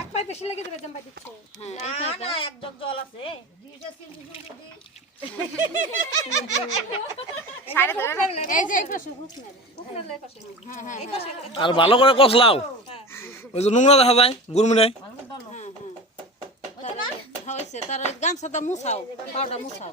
এক পায়ে বেশি লেগে যাবে জাম্বা দিচ্ছে। না না এক জগ জল আছে। এই যে এই পাশে হুক মেরে হুক মেরে এই পাশে এই পাশে আর ভালো করে কষলাও ওই যে নোংরা দেখা যায় হয়েছে তার ওই গামছাটা মুছাও পাউডার মুছাও।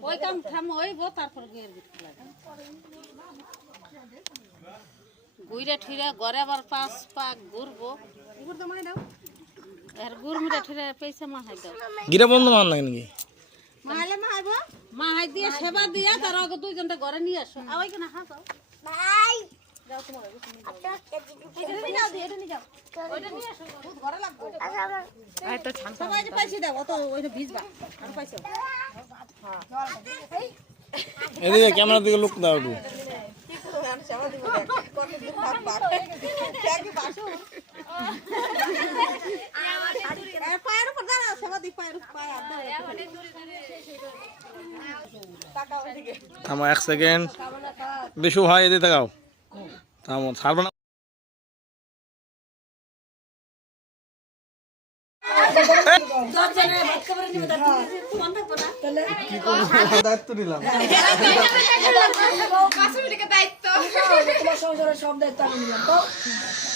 ওই কাম থাম ওইব তারপর গিয়ে বিক্রি লাগে গুইরা ঠিরা ঘরে আবার পাঁচ পাক ঘুরবো মাই দাও আর গুড় মিটা ঠিরা পয়সা মাহাই দাও গিরা বন্ধ মান নাকি নাকি মাহাইব মাহাই দিয়ে সেবা দিয়ে তার আগে দুইজনটা ঘরে নিয়ে আসো। আর ওইখানে হাসাও সবাই যে পাইছি দাও অত ওইটা ভিজবা আর পাইছো। এদিকে ক্যামেরার দিকে লুক দাও একটু আর পায়ের উপর দাঁড়াও সেবা দি পায়ের উপর পায়ে হাত দাও থামো এক সেকেন্ড। বেশু হয় এদিকে তাকাও। থামো ছাড়বে না। দায়িত্ব নিলাম। তো সব একটু একটু করে দে পাঁচ বার দে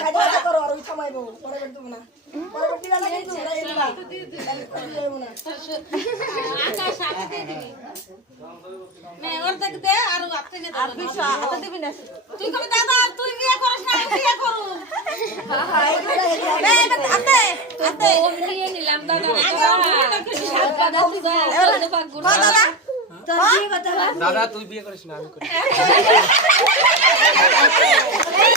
নিলাম দাদা দাদা। তুই বিয়ে দাদা তুই বিয়ে করিস না আমি করি।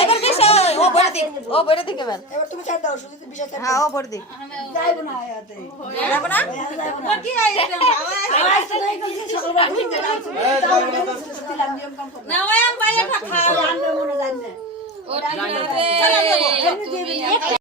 এবার কি ও বড় দিক ও বড় দিক এবার। এবার তুমি ছাড় দাও সুজিত বিষয় ছাড় হ্যাঁ ও বড় দিক। যাইবো না হাতে। যাব না? কি আইছে? আজ তো নাই নিয়ম কাম করো না ওই আমি বাইরে খাওয়া আনবে মনে জানি না। ও ঠিক আছে